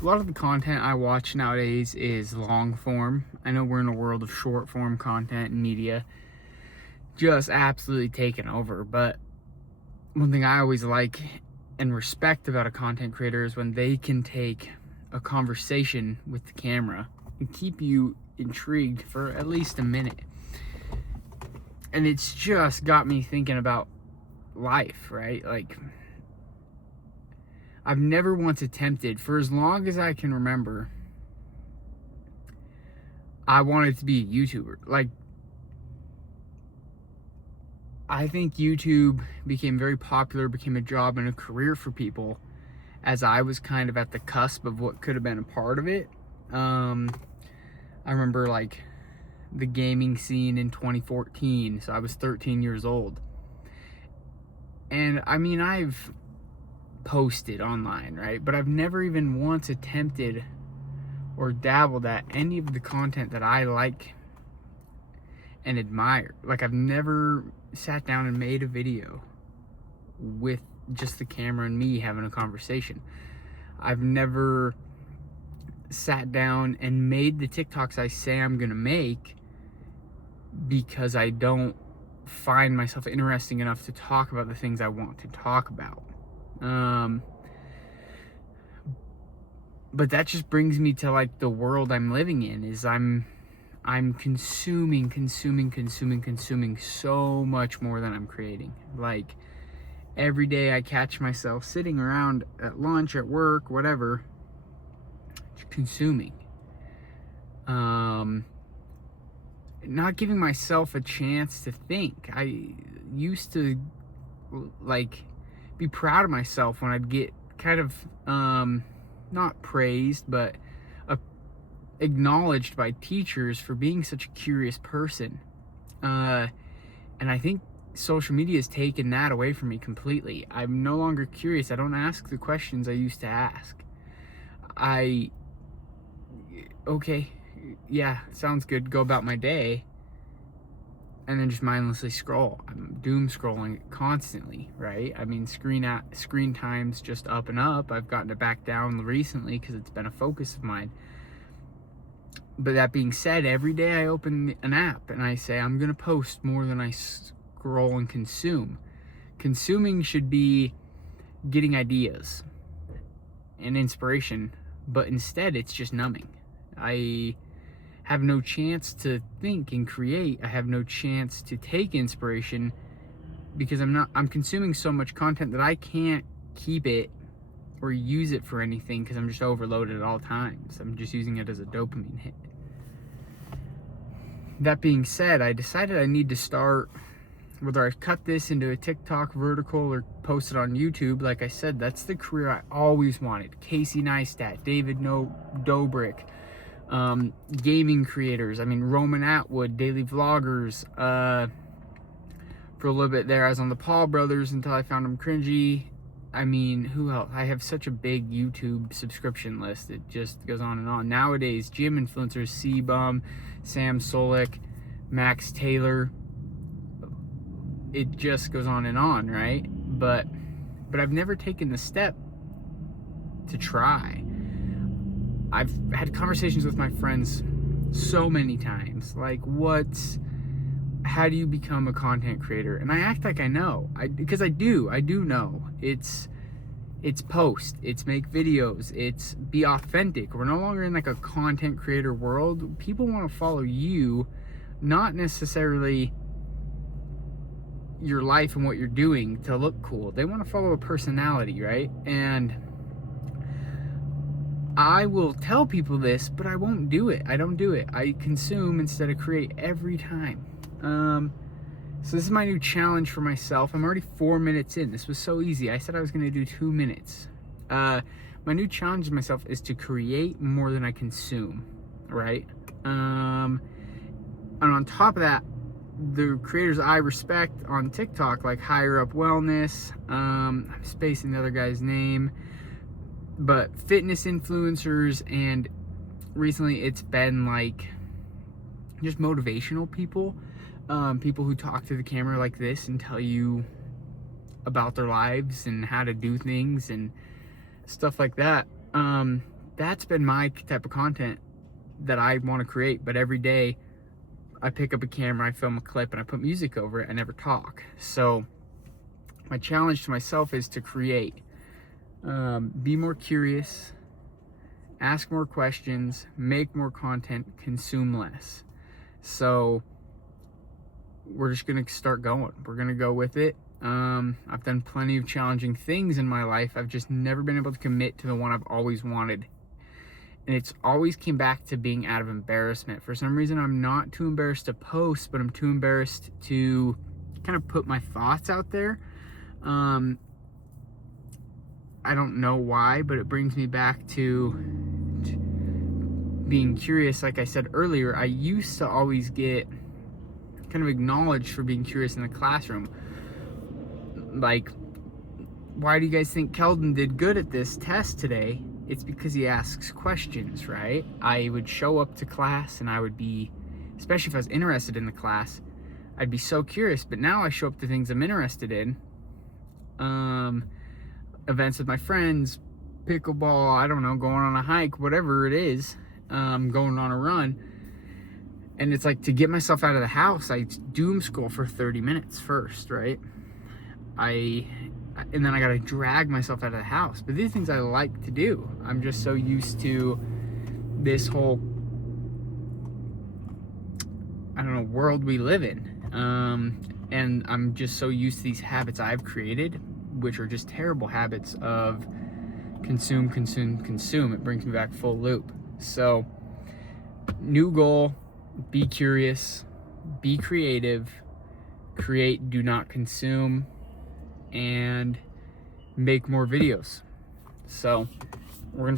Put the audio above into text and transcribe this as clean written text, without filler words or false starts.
A lot of the content I watch nowadays is long form. I know we're in a world of short form content and media just absolutely taken over, but one thing I always like and respect about a content creator is when they can take a conversation with the camera and keep you intrigued for at least a minute. And it's just got me thinking about life, right? Like, I've never once attempted, for as long as I can remember, I wanted to be a YouTuber. Like, I think YouTube became very popular, became a job and a career for people as I was kind of at the cusp of what could have been a part of it. I remember like the gaming scene in 2014, so I was 13 years old. And I mean, I've posted online, right? But I've never even once attempted or dabbled at any of the content that I like and admire. Like, I've never sat down and made a video with just the camera and me having a conversation. I've never sat down and made the TikToks I say I'm gonna make because I don't find myself interesting enough to talk about the things I want to talk about. But that just brings me to like the world I'm living in. Is I'm consuming so much more than I'm creating. Like, every day I catch myself sitting around at lunch, at work, whatever, consuming. Not giving myself a chance to think. I used to like be proud of myself when I'd get kind of not praised, but acknowledged by teachers for being such a curious person. And I think social media has taken that away from me completely. I'm no longer curious. I don't ask the questions I used to ask. Okay, yeah, sounds good, go about my day, and then just mindlessly scroll. I'm doom scrolling constantly, right? I mean, screen time's just up and up. I've gotten it back down recently because it's been a focus of mine. But that being said, every day I open an app and I say I'm gonna post more than I scroll and consume. Consuming should be getting ideas and inspiration, but instead it's just numbing. I have no chance to think and create. I have no chance to take inspiration because I'm consuming so much content that I can't keep it or use it for anything because I'm just overloaded at all times. I'm just using it as a dopamine hit. That being said, I decided I need to start, whether I cut this into a TikTok vertical or post it on YouTube. Like I said, that's the career I always wanted. Casey Neistat, David Dobrik, gaming creators. I mean, Roman Atwood, daily vloggers. For a little bit there, I was on the Paul brothers until I found them cringy. I mean, who else? I have such a big YouTube subscription list. It just goes on and on. Nowadays, gym influencers, C-Bum, Sam Solik, Max Taylor. It just goes on and on, right? But I've never taken the step to try. I've had conversations with my friends so many times, like, how do you become a content creator? And I act like I know, because I do know. It's post, it's make videos, it's be authentic. We're no longer in like a content creator world. People want to follow you, not necessarily your life and what you're doing to look cool. They want to follow a personality, right? And I will tell people this, but I won't do it. I don't do it. I consume instead of create every time. So this is my new challenge for myself. I'm already 4 minutes in. This was so easy. I said I was going to do 2 minutes. My new challenge to myself is to create more than I consume, right? And on top of that, the creators I respect on TikTok, like Higher Up Wellness, I'm spacing the other guy's name, but fitness influencers, and recently it's been like just motivational people, people who talk to the camera like this and tell you about their lives and how to do things and stuff like that. that's been my type of content that I want to create. But every day I pick up a camera, I film a clip, and I put music over it. I never talk. So my challenge to myself is to create, be more curious, ask more questions, make more content, consume less. So we're just gonna start going. We're gonna go with it. I've done plenty of challenging things in my life. I've just never been able to commit to the one I've always wanted. And it's always came back to being out of embarrassment. For some reason, I'm not too embarrassed to post, but I'm too embarrassed to kind of put my thoughts out there. I don't know why, but it brings me back to being curious. Like I said earlier, I used to always get kind of acknowledged for being curious in the classroom. Like, why do you guys think Keldon did good at this test today? It's because he asks questions, right? I would show up to class and I would be, especially if I was interested in the class, I'd be so curious. But now I show up to things I'm interested in. Events with my friends, pickleball, I don't know, going on a hike, whatever it is, going on a run. And it's like, to get myself out of the house, I doom scroll for 30 minutes first, right? And then I gotta drag myself out of the house. But these things I like to do. I'm just so used to this whole, I don't know, world we live in. And I'm just so used to these habits I've created, which are just terrible habits of consume, consume, consume. It brings me back full loop. So, new goal, be curious, be creative, create, do not consume, and make more videos. So we're gonna